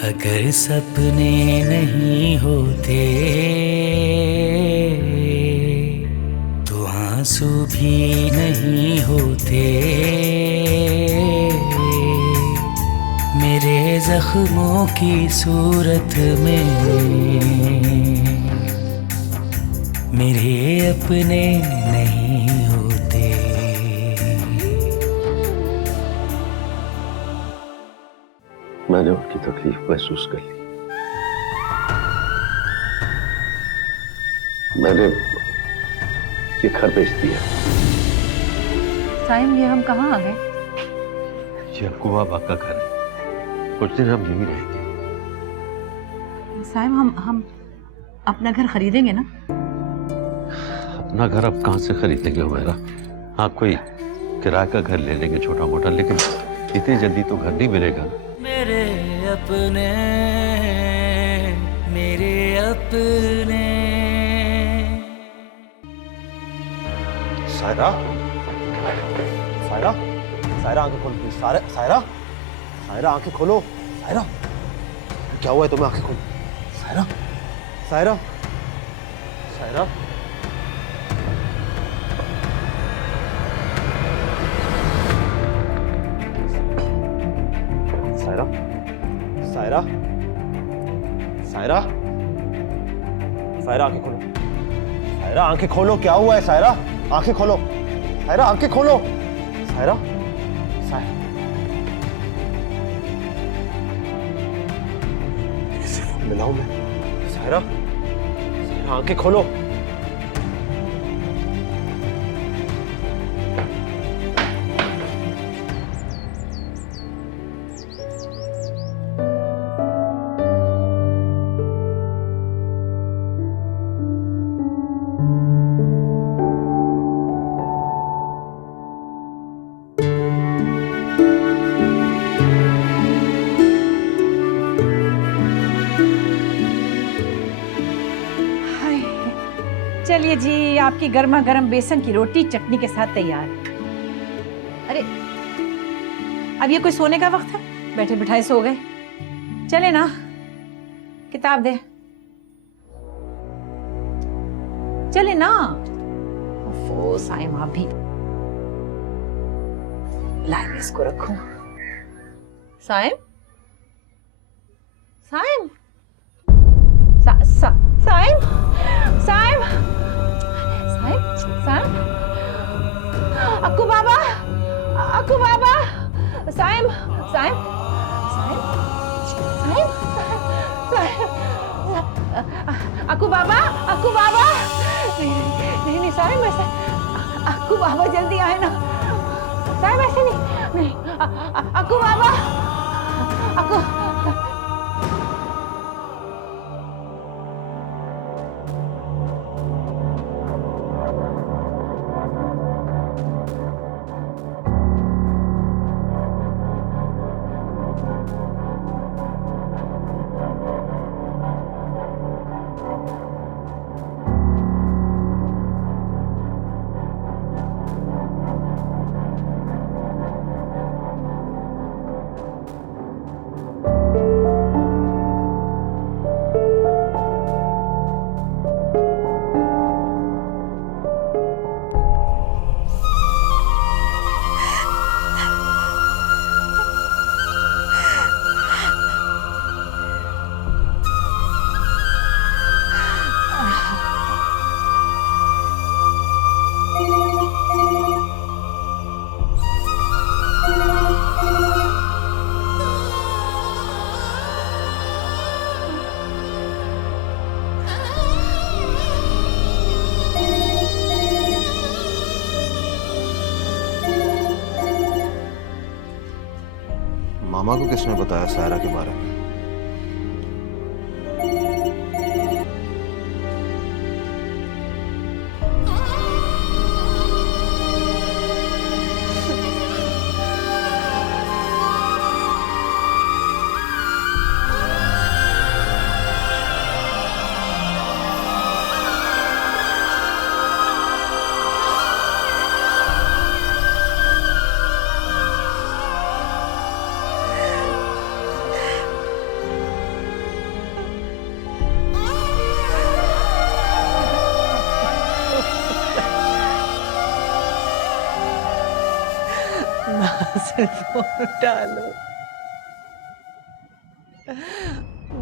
अगर सपने नहीं होते तो आंसू भी नहीं होते। मेरे जख्मों की सूरत में मेरे अपने नहीं होते। मैंने उनकी तकलीफ महसूस कर ली। मैंने ये घर बेच दिया। साइम, ये हम कहाँ आ गए? ये कुआ बाग का घर है। कुछ दिन हम यहीं रहेंगे। साइम, हम अपना घर खरीदेंगे ना? अपना घर अब कहाँ से खरीदेंगे मेरा? हाँ, कोई किराए का घर ले लेंगे छोटा मोटा, लेकिन इतनी जल्दी तो घर नहीं मिलेगा। मेरे अपने, मेरे अपने। सायरा, सायरा, सायरा आंखें खोलो प्लीज। सायरा, सायरा आंखें खोलो। सायरा, क्या हुआ है तुम्हें? आंखें खोलो। सायरा, सायरा, सायरा। सायरा, सायरा, सायरा, सायरा आंखें खोलो। सायरा आंखें खोलो, क्या हुआ है? सायरा आंखें खोलो। सायरा आंखें खोलो। सायरा, सायरा, किससे फोन मिलाऊं मैं? सायरा, सायरा आंखें खोलो। हाय, चलिए जी, आपकी गर्मा गर्म बेसन की रोटी चटनी के साथ तैयार। अरे, अब ये कोई सोने का वक्त है? बैठे बिठाए सो गए। चले ना, किताब दे। चले ना। ओफो साइम, आप भी। लाइन इसको रखूं। साइम, साइम, साइम, साइम, साइम, साइम, अक्कू बाबा, अक्कू बाबा, साइम, साइम, साइम, साइम, साइम, अक्कू बाबा, अक्कू बाबा। नहीं नहीं साइम, ऐसा अक्कू बाबा जल्दी आए ना। साइम ऐसे नहीं, अक्कू बाबा, अक्कू। मामा को किसने बताया सायरा के बारे में? फोन उठा लो,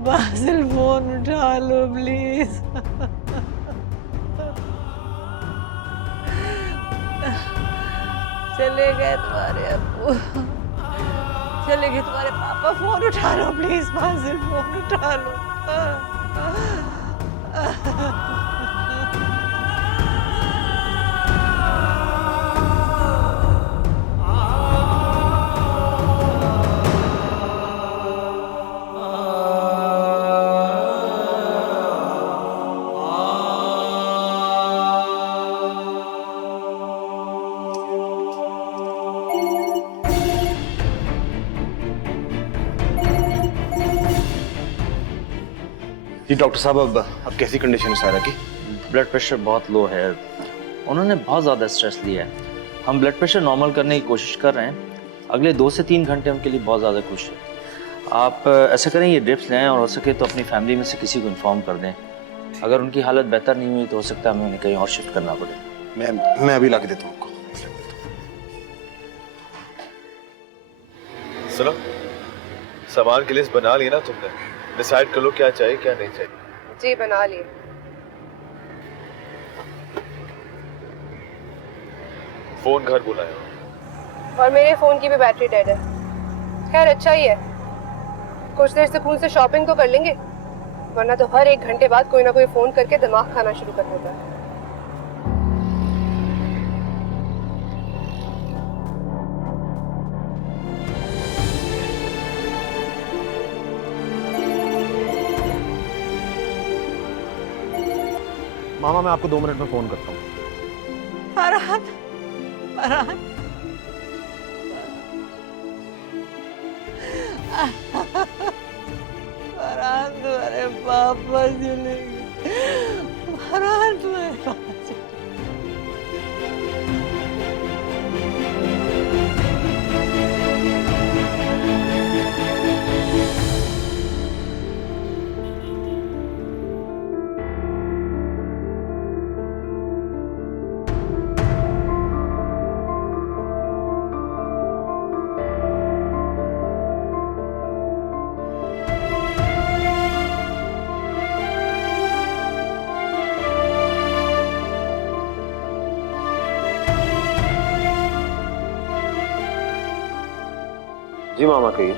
बासिल फोन उठा लो प्लीज। चले गए तुम्हारे अब्बू, चले गए तुम्हारे पापा, फोन उठा लो प्लीज, बासिल फोन उठा लो। जी डॉक्टर साहब, अब कैसी कंडीशन है सायरा की? ब्लड प्रेशर बहुत लो है, उन्होंने बहुत ज़्यादा स्ट्रेस लिया है। हम ब्लड प्रेशर नॉर्मल करने की कोशिश कर रहे हैं, अगले 2 से 3 घंटे उनके लिए बहुत ज़्यादा खुश है। आप ऐसा करें, ये ड्रिप्स लें और हो सके तो अपनी फैमिली में से किसी को इन्फॉर्म कर दें। अगर उनकी हालत बेहतर नहीं हुई तो हो सकता है हमें उन्हें कहीं और शिफ्ट करना पड़े। मैं अभी ला के देता हूँ आपको। सुनो, सामान की लिस्ट बना ली ना तुमने? डिसाइड कर लो क्या चाहिए क्या नहीं चाहिए। जी बना लिए। फोन घर बुलाया और मेरे फोन की भी बैटरी डेड है। खैर अच्छा ही है, कुछ देर सुकून से शॉपिंग तो कर लेंगे, वरना तो हर 1 घंटे बाद कोई ना कोई फोन करके दिमाग खाना शुरू कर देता है। मामा, मैं आपको 2 मिनट में फोन करता हूँ। फरहान, फरहान, फरहान तुम्हारे पापा चले गए, फरहान तुम्हारे पापा चले गए। जी मामा कहिए।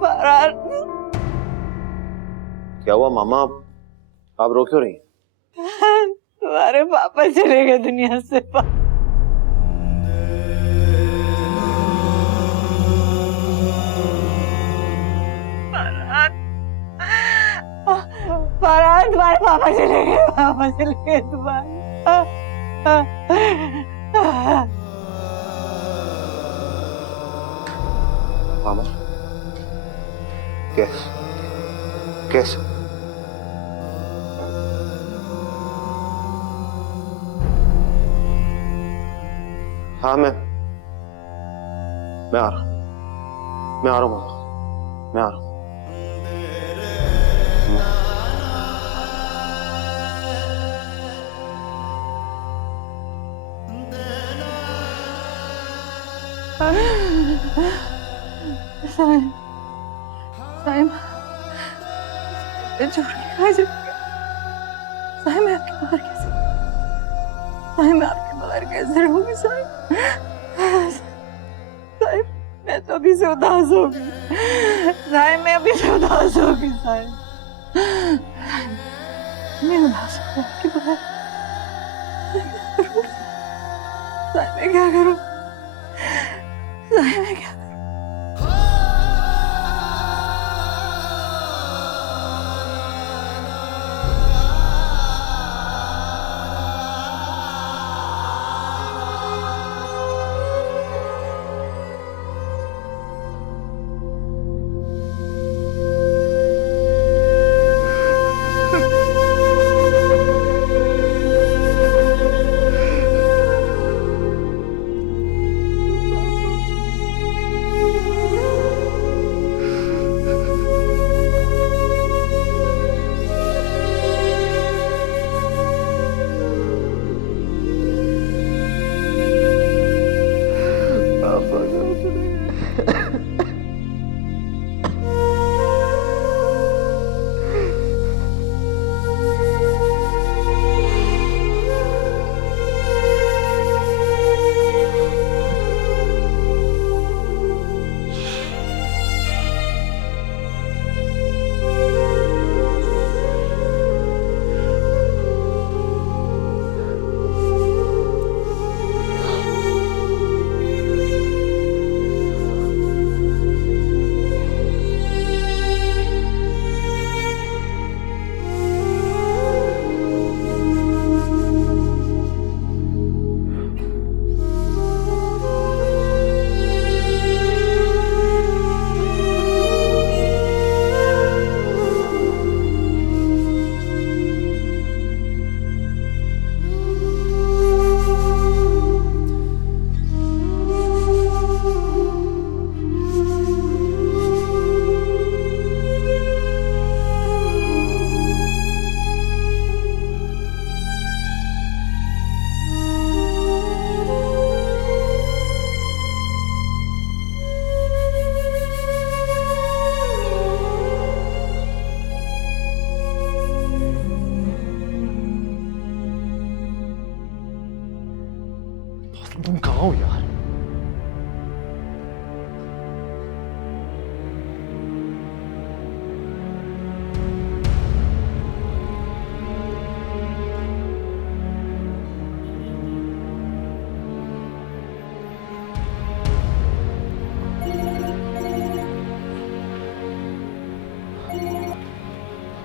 फरहान, क्या हुआ मामा, आप रो क्यों रही? तुम्हारे पापा चले गए दुनिया से। फरहान, तुम्हारे पापा चले गए, पापा चले गए तुम्हारे। मामा कैसे कैसे? हाँ मैं आ रहा हूँ, मैं आ रहा हूँ मामा, मैं आ रहा हूँ। साइम, साइम, छोड़ के कहाँ चले गए? साइम, मैं आपके बाहर कैसे? साइम, मैं आपके बाहर कैसे रहूंगी? साइम, साइम, मैं तो अभी से उदास होगी। साइम, मैं अभी से उदास होगी। साइम, मैं उदास होगी आपके बाहर। साइम, मैं क्या करूँ? साइम, मैं क्या करूँ?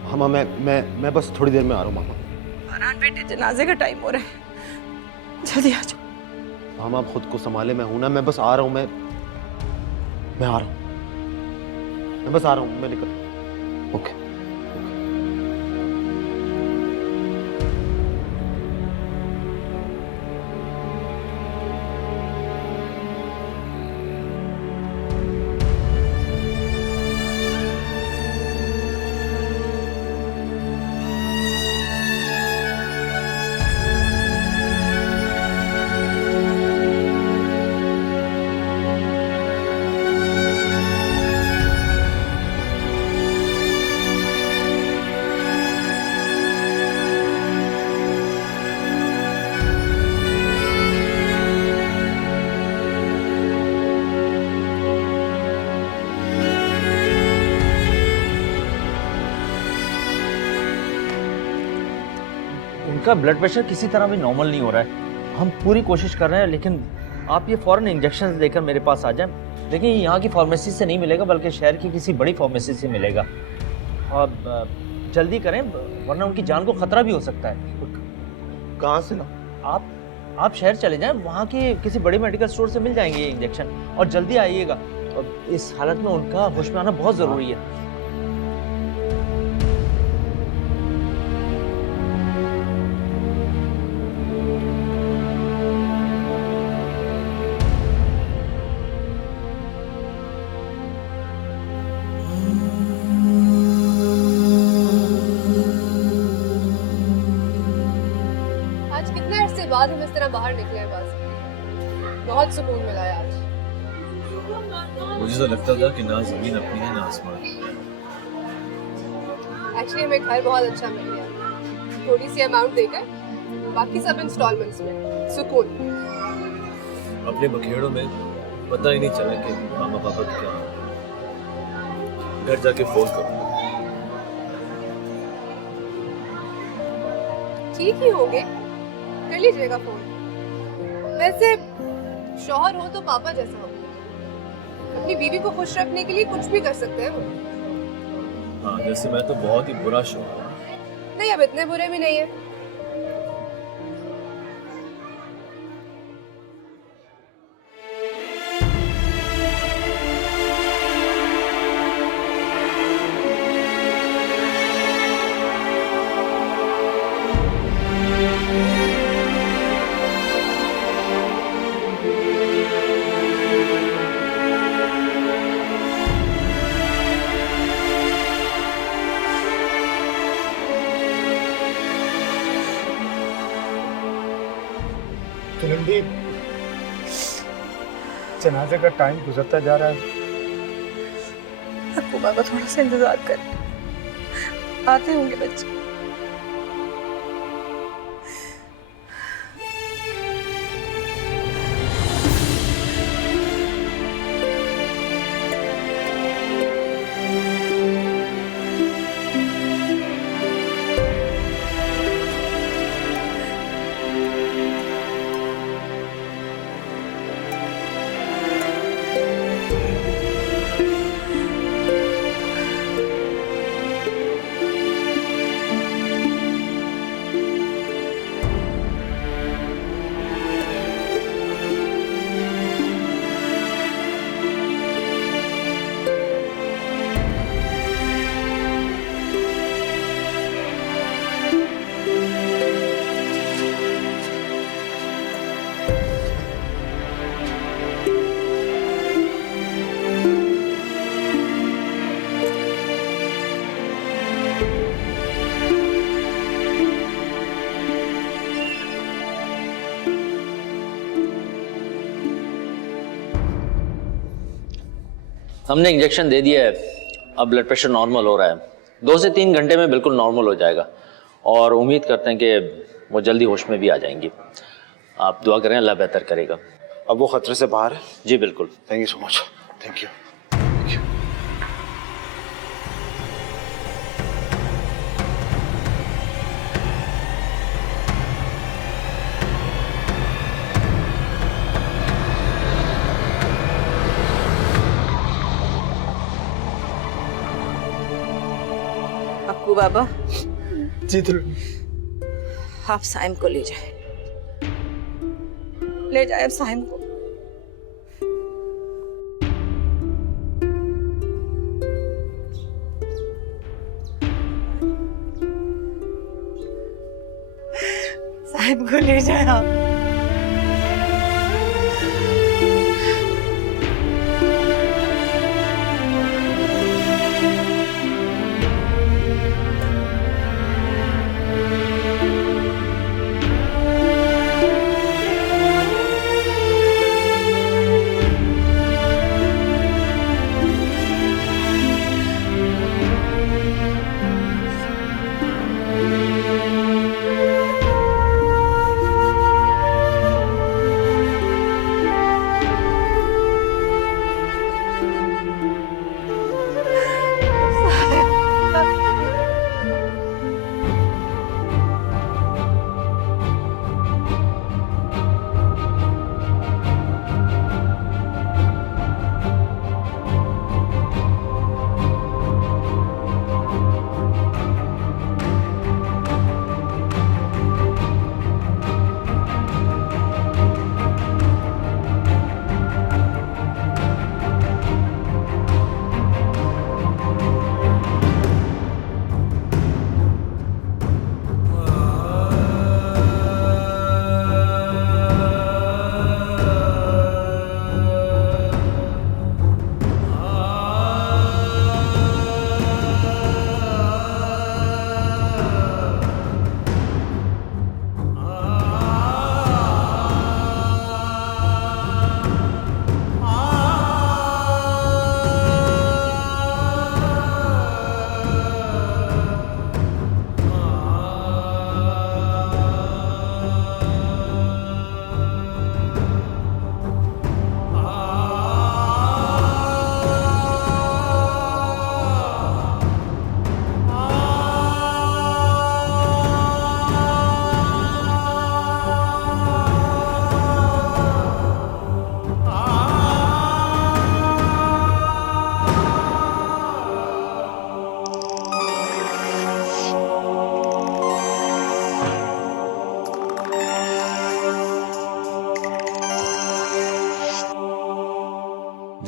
हाँ माँ, मैं बस थोड़ी देर में आ रहा हूँ मामा। फरहान बेटे, जनाजे का टाइम हो रहा है, जल्दी आ जाओ। मामा आप खुद को संभाले, मैं हूं ना, मैं बस आ रहा हूँ, मैं आ रहा हूँ, मैं बस आ रहा हूँ, मैं निकल। ओके। उनका ब्लड प्रेशर किसी तरह भी नॉर्मल नहीं हो रहा है। हम पूरी कोशिश कर रहे हैं, लेकिन आप ये फ़ौरन इंजेक्शन लेकर मेरे पास आ जाएं। देखिए, यहाँ की फार्मेसी से नहीं मिलेगा, बल्कि शहर की किसी बड़ी फार्मेसी से मिलेगा। और जल्दी करें, वरना उनकी जान को खतरा भी हो सकता है। कहाँ से ना? आप शहर चले जाएं, वहाँ के किसी बड़े मेडिकल स्टोर से मिल जाएंगे ये इंजेक्शन। और जल्दी आइएगा, और इस हालत में उनका होश में आना बहुत ज़रूरी है। आज कितने अरसे बाद हम इस तरह बाहर निकले हैं, बस बहुत सुकून मिला है आज। मुझे तो लगता था कि ना जमीन अपनी है ना आसमान। एक्चुअली हमें घर बहुत अच्छा मिल गया, थोड़ी सी अमाउंट देकर, बाकी सब इंस्टॉलमेंट्स में। सुकून। अपने बखेड़ों में पता ही नहीं चला कि मामा पापा का क्या हाल है। घर जाके फोन करूँगा। ठीक ही होंगे, कर लीजिएगा फोन। वैसे शौहर हो तो पापा जैसा हो, अपनी बीवी को खुश रखने के लिए कुछ भी कर सकते हैं वो। हाँ, जैसे मैं तो बहुत ही बुरा शौहर हूँ। नहीं, अब इतने बुरे भी नहीं है। किरण, जनाजे का टाइम गुजरता जा रहा है। आपको बाबा थोड़ा सा इंतजार कर, आते होंगे बच्चे। हमने इंजेक्शन दे दिया है, अब ब्लड प्रेशर नॉर्मल हो रहा है। 2 से 3 घंटे में बिल्कुल नॉर्मल हो जाएगा, और उम्मीद करते हैं कि वो जल्दी होश में भी आ जाएंगी। आप दुआ करें, अल्लाह बेहतर करेगा। अब वो खतरे से बाहर है? जी बिल्कुल। Thank you so much. Thank you. अबू बाबा जी दुल्हन। आप साइम को ले जाए, ले जाए अब साइम को। साइम को ले जाए आप।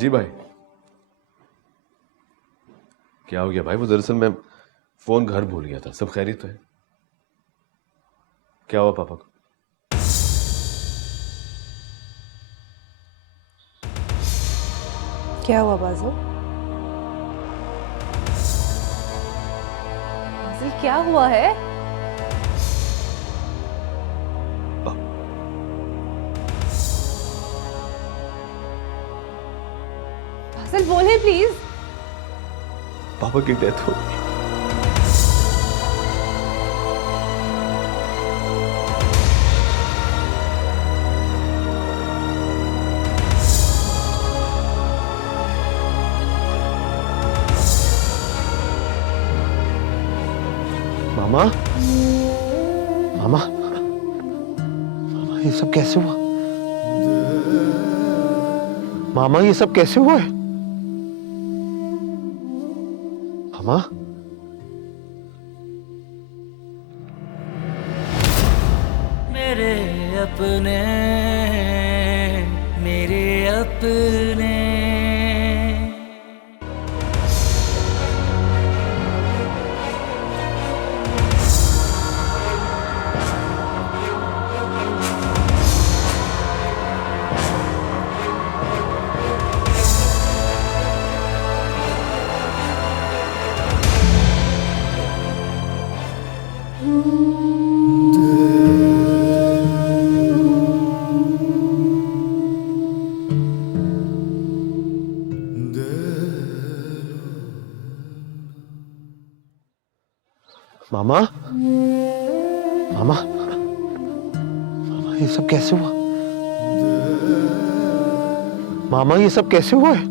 जी भाई। क्या हो गया भाई? वो दरअसल मैं फोन घर भूल गया था। सब खैरियत तो है? क्या हुआ पापा को? क्या हुआ बाजू? बाजिल क्या हुआ है? बाजिल बोले प्लीज। पापा की डेथ हो गई। मामा, मामा, मामा ये सब कैसे हुआ? मामा ये सब कैसे हुआ है? मामा, मेरे अपने, मेरे अपने। मामा, मामा, मामा ये सब कैसे हुआ? मामा ये सब कैसे हुआ है?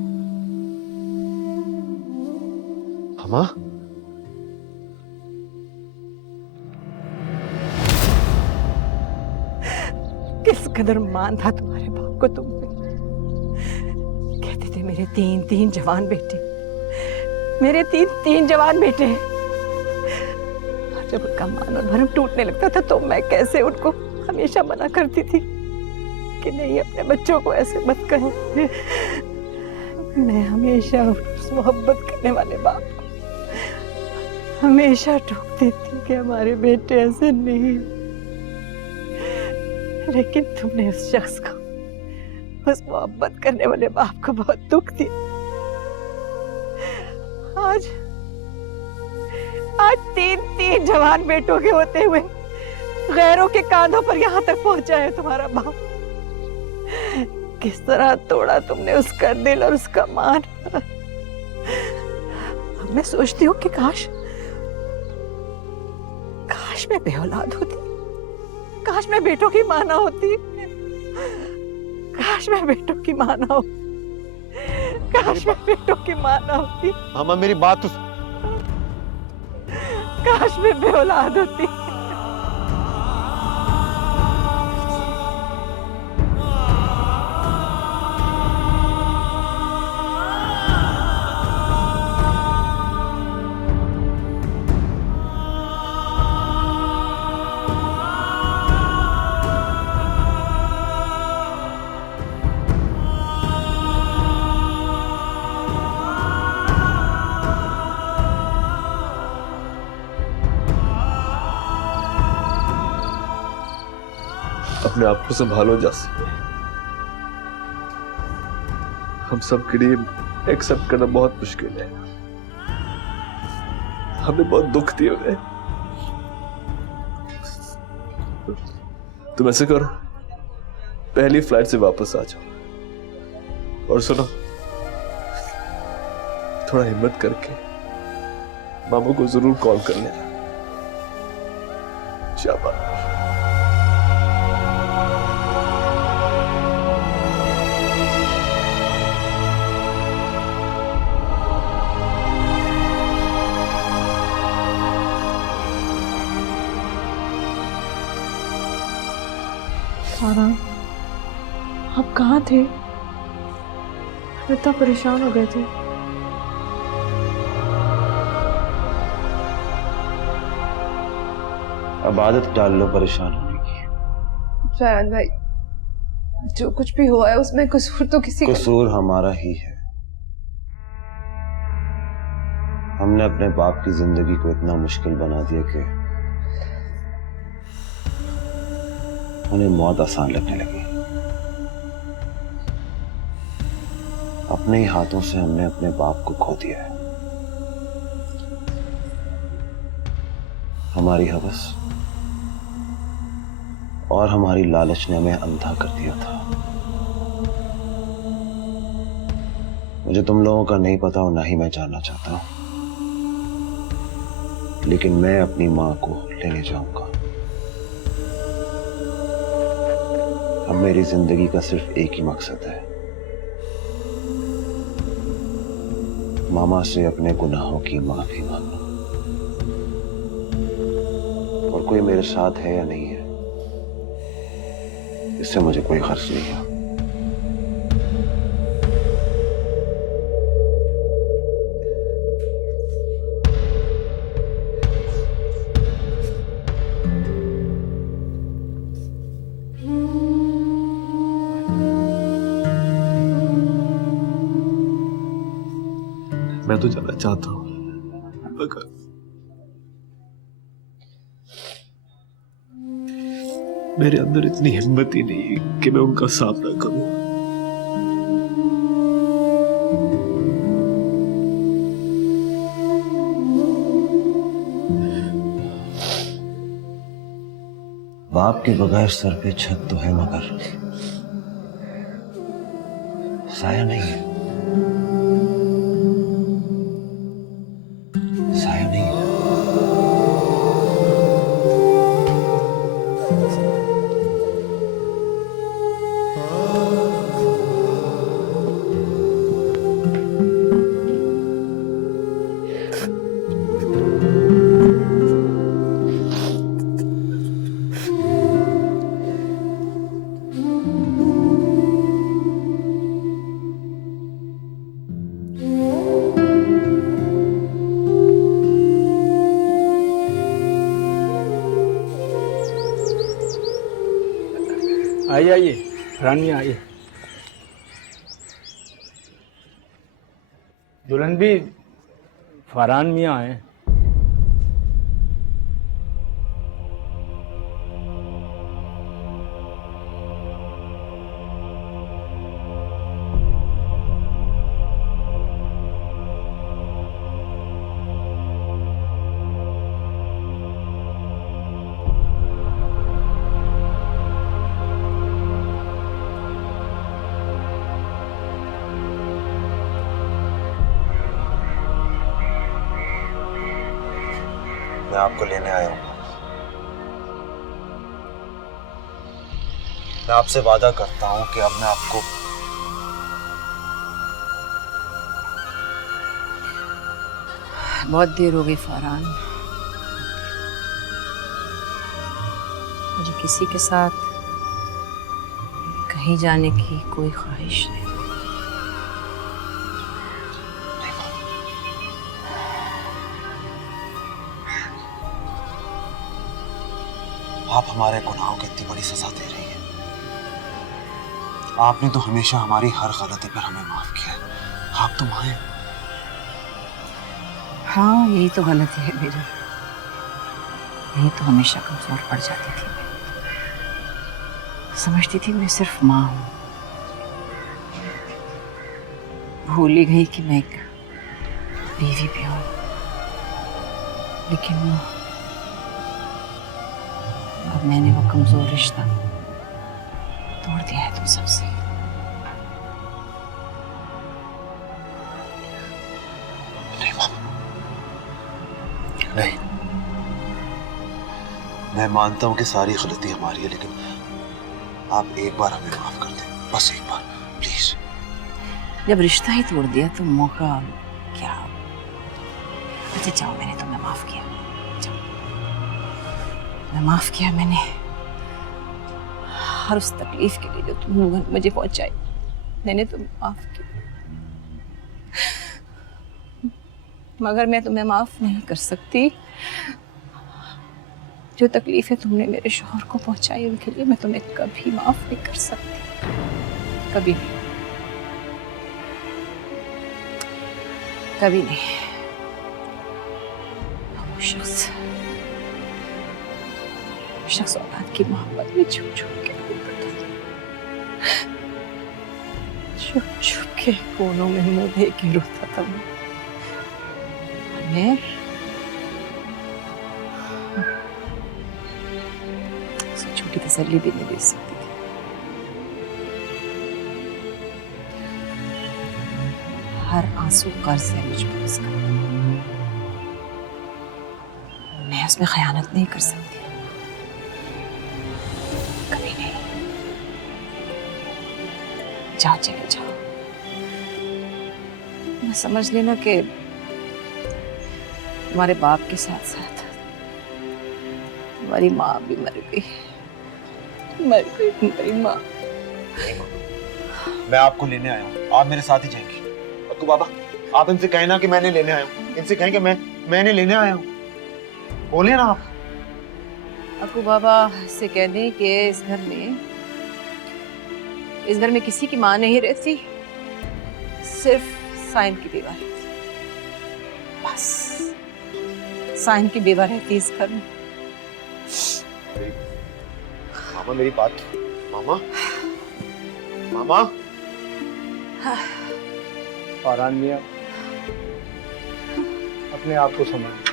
मामा, किस कदर मान था तुम्हारे बाप को तुम पे। कहते थे मेरे तीन जवान बेटे, मेरे तीन जवान बेटे। जब उनका मान और भरम टूटने लगता था तो मैं कैसे उनको हमेशा मना करती थी कि नहीं, अपने बच्चों को ऐसे मत कहो। मैं हमेशा उस मोहब्बत करने वाले बाप को हमेशा टोकती थी कि हमारे बेटे ऐसे नहीं। लेकिन तुमने उस शख्स को, उस मोहब्बत करने वाले बाप को बहुत दुख दिया। आज 3 जवान बेटों के होते हुए गैरों के कांधों पर यहाँ तक पहुंचा है तुम्हारा बाप। किस तरह तोड़ा तुमने उसका दिल और उसका मान। अब मैं सोचती हूँ कि काश मैं बेऔलाद होती, काश मैं बेटों की मां ना होती, काश मैं बेटों की मां ना होती, काश मैं बेटों की मां ना होती, मामा मेरी बात तो काश मैं बेऔलाद होती। अपने आप को संभालो जासी। हम सब के लिए एक्सेप्ट करना बहुत मुश्किल है। हमें बहुत दुख दिया उन्हें। तुम ऐसे करो, पहली फ्लाइट से वापस आ जाओ और सुनो, थोड़ा हिम्मत करके मामा को जरूर कॉल कर लेना। शाबाश। सारा, आप कहाँ थे? इतना परेशान हो गए थे। अब आदत डाल लो परेशान होने की। फरहान भाई, जो कुछ भी हुआ है उसमें कसूर तो किसी का। कसूर हमारा ही है। हमने अपने बाप की जिंदगी को इतना मुश्किल बना दिया कि उन्हें मौत आसान लगने लगी। अपने ही हाथों से हमने अपने बाप को खो दिया है। हमारी हवस और हमारी लालच ने हमें अंधा कर दिया था। मुझे तुम लोगों का नहीं पता और ना ही मैं जानना चाहता हूं, लेकिन मैं अपनी मां को लेने जाऊंगा। अब मेरी जिंदगी का सिर्फ एक ही मकसद है, मामा से अपने गुनाहों की माफी मांगना। और कोई मेरे साथ है या नहीं है, इससे मुझे कोई गर्ज नहीं है। मैं तो जाना चाहता हूं, मगर मेरे अंदर इतनी हिम्मत ही नहीं कि मैं उनका सामना करूं। बाप के बगैर सर पे छत तो है, मगर साया नहीं है। साया नहीं है। आइए आइए, फरहान मियाँ आइए। दुल्हन भी फरहान मियाँ आए। मैं आपको लेने आया हूँ। मैं आपसे वादा करता हूँ कि अब मैं आपको बहुत देर हो गई फरहान, मुझे किसी के साथ कहीं जाने की कोई ख्वाहिश नहीं। आप हमारे गुनाहों की इतनी बड़ी सजा दे रही हैं। आपने तो हमेशा हमारी हर गलती पर हमें माफ किया है। आप तो मां हैं। हाँ, यही तो गलती है मेरी, यही तो हमेशा कमजोर पड़ जाती थी। समझती थी मैं सिर्फ माँ हूँ, भूल ही गई कि मैं एक बीवी भी हूँ। लेकिन अब मैंने वो कमजोर रिश्ता तोड़ दिया है तुम सबसे। नहीं मामा, नहीं। मैं मानता हूं कि सारी गलती हमारी है, लेकिन आप एक बार हमें माफ कर दें, बस एक बार प्लीज। जब रिश्ता ही तोड़ दिया तो मौका क्या? अच्छा जाओ, मैंने तुम्हें माफ किया, जाओ। मैं माफ किया मैंने, हर उस तकलीफ के लिए जो तुम मुझे पहुंचाई, मैंने तुम्हें माफ किया। मगर मैं तुम्हें माफ नहीं कर सकती। जो तकलीफें तुमने मेरे शौहर को पहुंचाई, उनके लिए मैं तुम्हें कभी माफ नहीं कर सकती, कभी नहीं, कभी नहीं। वो शख्स औलाद की मोहब्बत में छुप छुप के कोनों में मुंह दे के रोता था। मैं उसे छोटी तसल्ली भी नहीं दे सकती थी। हर आंसू कर्ज है मुझ पर उसका, मैं उसमें खयानत नहीं कर सकती, कभी नहीं। जाओ, चले जाओ। मैं समझ लेना कि तुम्हारे बाप के साथ साथ तुम्हारी माँ भी मर गई, तुम्हारी माँ। मैं आपको लेने आया हूँ, आप मेरे साथ ही जाएंगे। अक्कू बाबा, आप इनसे कहना कि मैंने लेने आया हूँ, इनसे कहें कि मैंने लेने आया हूँ। बोलिए ना आप। अक्कू बाबा से कह दें कि इस घर में किसी की माँ नहीं रहती, सिर्फ साइन की बेवा रहती, बस साइन की बेवा रहती इस घर में। मामा मेरी बात, मामा मामा। फरहान मियाँ, अपने आप को संभालिए।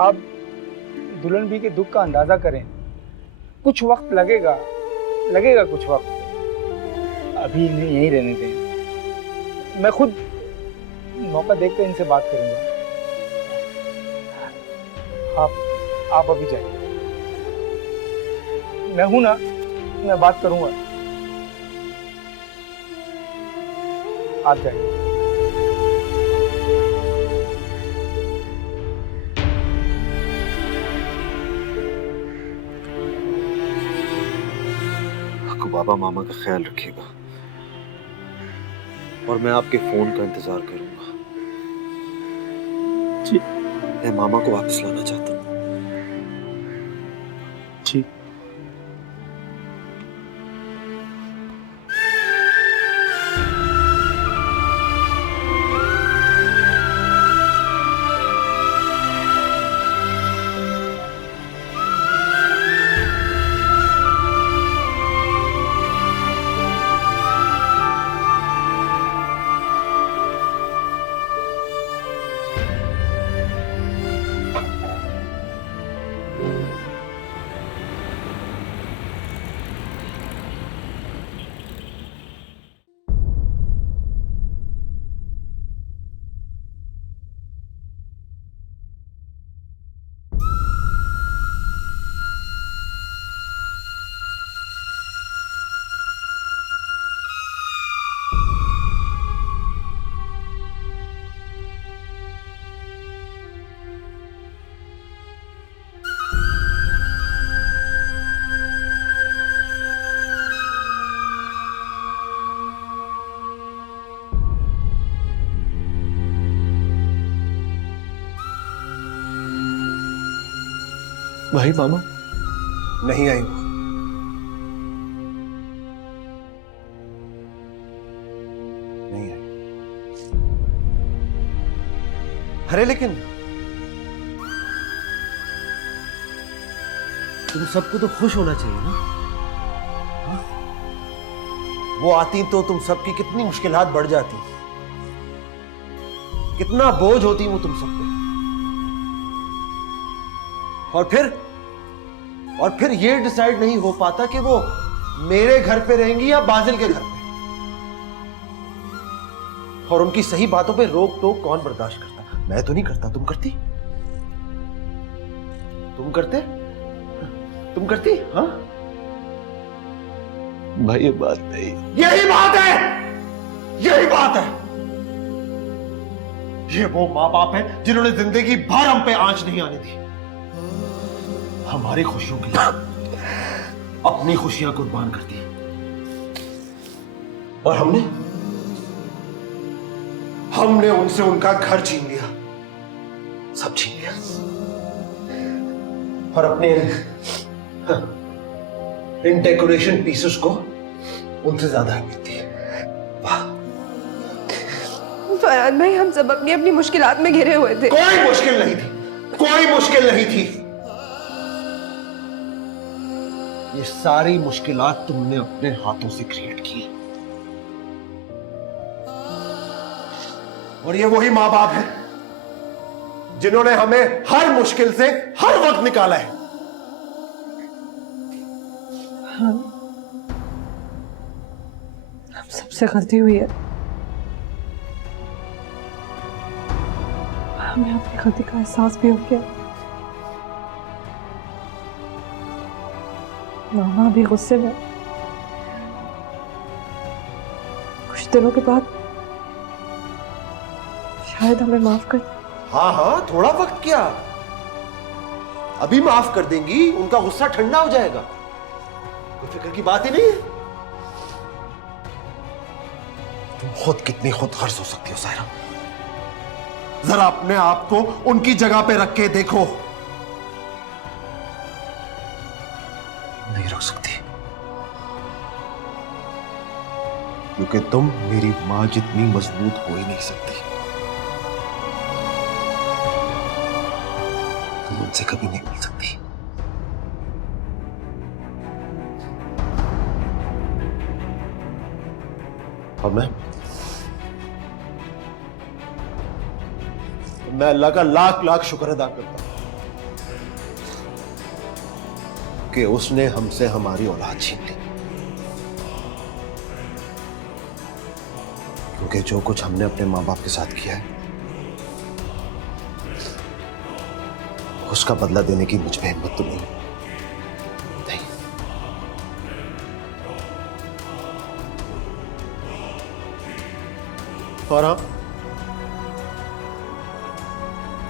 आप दुल्हन भी के दुख का अंदाजा करें। कुछ वक्त लगेगा कुछ वक्त। अभी इन्हें यहीं रहने दें, मैं खुद मौका देखकर इनसे बात करूंगा। आप अभी जाइए, मैं हूं ना, मैं बात करूंगा। आप जाइए। बाबा मामा का ख्याल रखिएगा और मैं आपके फोन का इंतजार करूंगा। जी। मैं मामा को वापस लाना चाहता हूँ। भाई मामा नहीं आई वो। नहीं आई। अरे लेकिन तुम सबको तो खुश होना चाहिए ना। हाँ? वो आती तो तुम सबकी कितनी मुश्किलात बढ़ जाती, कितना बोझ होती वो तुम सब पे। और फिर ये डिसाइड नहीं हो पाता कि वो मेरे घर पे रहेंगी या बाजिल के घर पे। और उनकी सही बातों पे रोक टोक कौन बर्दाश्त करता? मैं तो नहीं करता। तुम करती? तुम करते? तुम करती? हाँ भाई ये बात नहीं। यही बात है, यही बात है। ये वो माँ बाप है जिन्होंने जिंदगी भर हम पे आंच नहीं आने दी। हमारी खुशियों के लिए अपनी खुशियां कुर्बान कर दी। और हमने उनसे उनका घर छीन लिया, सब छीन लिया। और अपने इन डेकोरेशन पीसेस को उनसे ज्यादा अहमियत दी। वाह फरहान भाई, हम सब अपनी अपनी मुश्किलात में घिरे हुए थे। कोई मुश्किल नहीं थी, कोई मुश्किल नहीं थी। ये सारी मुश्किलात तुमने अपने हाथों से क्रिएट की। और ये वही माँ बाप है जिन्होंने हमें हर मुश्किल से हर वक्त निकाला है। हम सबसे गलती हुई है। हमें अपनी गलती का एहसास भी हो गया। मामा भी गुस्से में। कुछ दिनों के बाद शायद हमें माफ कर। हाँ हाँ, थोड़ा वक्त क्या, अभी माफ कर देंगी, उनका गुस्सा ठंडा हो जाएगा। कोई फिक्र की बात ही नहीं है। तुम खुद कितनी खुद गर्ज हो सकती हो सायरा। जरा अपने आप को उनकी जगह पे रख के देखो। नहीं रुक सकती, क्योंकि तुम मेरी मां जितनी मजबूत हो ही नहीं सकती। तुम उनसे कभी नहीं मिल सकती। और मैं अल्लाह का लाख लाख शुक्र अदा करता हूं कि उसने हमसे हमारी औलाद छीन ली। क्योंकि जो कुछ हमने अपने मां बाप के साथ किया है, उसका बदला देने की मुझ में हिम्मत तो नहीं। और हाँ,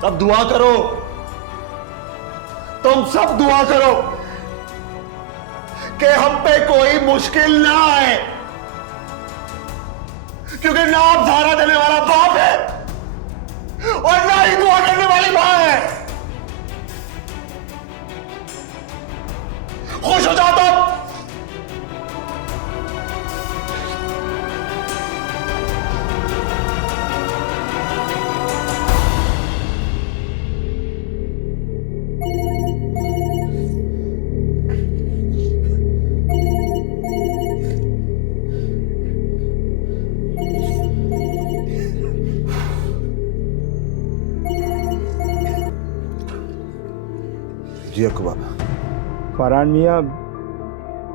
सब दुआ करो, तुम सब दुआ करो कि हम पे कोई मुश्किल ना आए, क्योंकि ना आप सहारा देने वाला बाप है और ना ही दुआ करने वाली मां है। खुश हो जाओ तुम। जी अक्कू बाबा। फरहान मियाँ,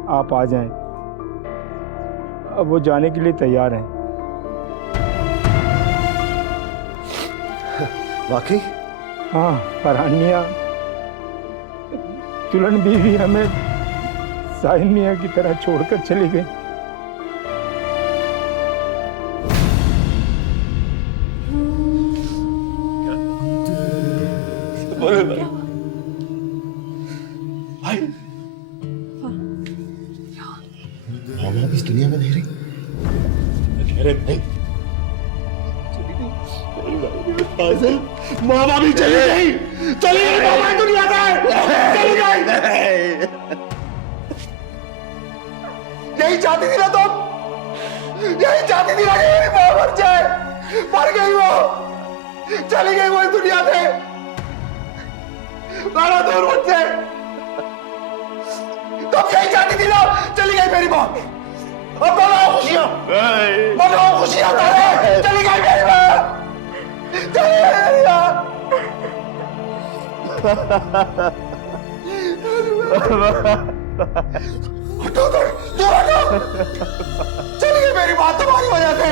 आप आ जाएं। अब वो जाने के लिए तैयार हैं। वाकई? हाँ फरहान मियाँ, दुल्हन बीवी हमें साहिल मियाँ की तरह छोड़कर चली गई। भाई मामा इस दुनिया में नहीं रही। कह रहे नहीं, चली गई। मामा भी चली गई मामा दुनिया से चली गई। यही चाहती थी ना तुम, यही चाहती थी ना कि मेरी माँ मर जाए। मर गई वो, चली गई वो इस दुनिया से, बड़ा दूर मुझसे। तुम यही चाहती थी ना, चली गई मेरी माँ। अब मनाओ खुशियां, मनाओ खुशियां, चली गई मेरी माँ, चली गई मेरी माँ। हटो दूर हटो, चली गई मेरी माँ तुम्हारी वजह से,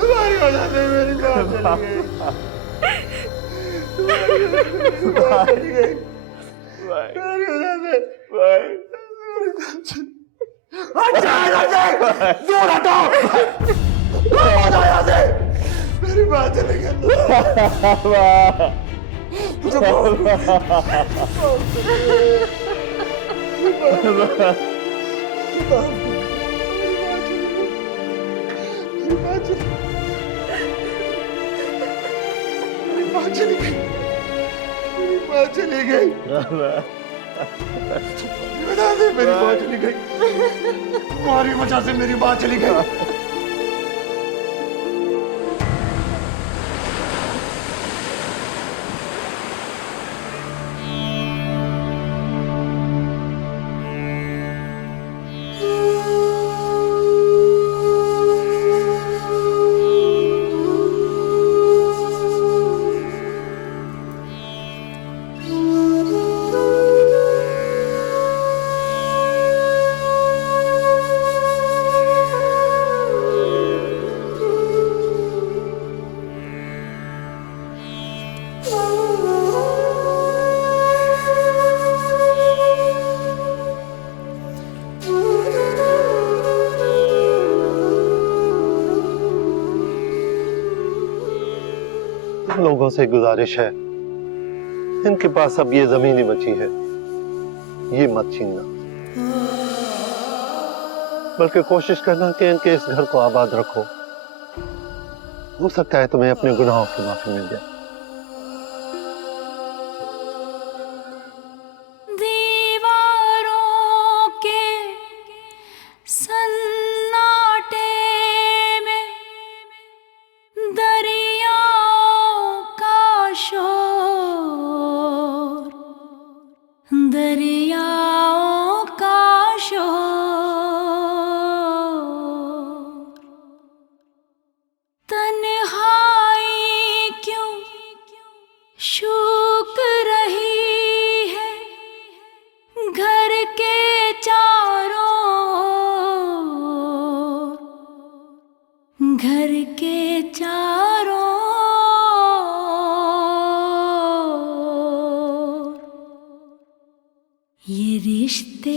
तुम्हारी वजह से मेरी माँ चली गई, मेरी वजह से। दूर हटो, यहाँ से, मेरी माँ चली गई। चली गई, मेरी माँ चली गई, तुम्हारी वजह से मेरी माँ चली गई। लोगों से गुजारिश है, इनके पास अब ये जमीन ही बची है, ये मत छीनना, बल्कि कोशिश करना कि इनके इस घर को आबाद रखो। हो सकता है तुम्हें अपने गुनाहों की माफी मिल जाए। दरियाओं का शोर, तन्हाई क्यों शूक रही है, घर के चारों ओर, घर के चारों ये रिश्ते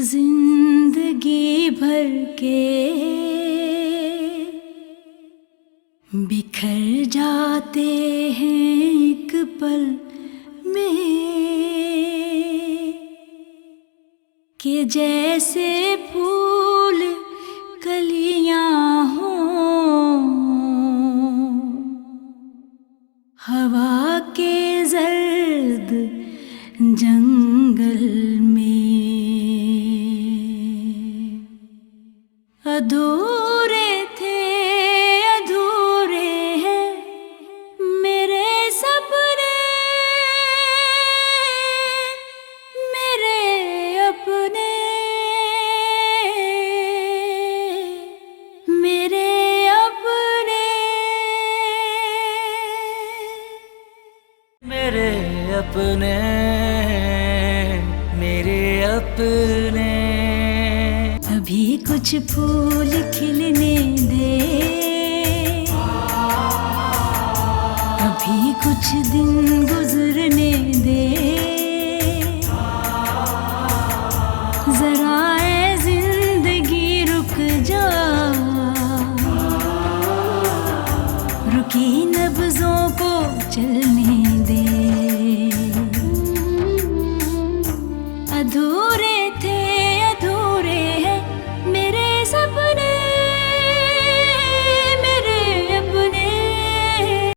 जिंदगी भर के बिखर जाते हैं एक पल में, कि जैसे फूल कलियां हों हवा के जर्द जंगल में। अधूरे थे अधूरे हैं मेरे सपने, मेरे अपने, मेरे अपने, मेरे अपने, मेरे अपने। अभी कुछ फूल खिलने दे, अभी कुछ दिन गुजरने दे, जरा ए जिंदगी रुक जा, रुकी नब्जों को चलने दे। अधूरे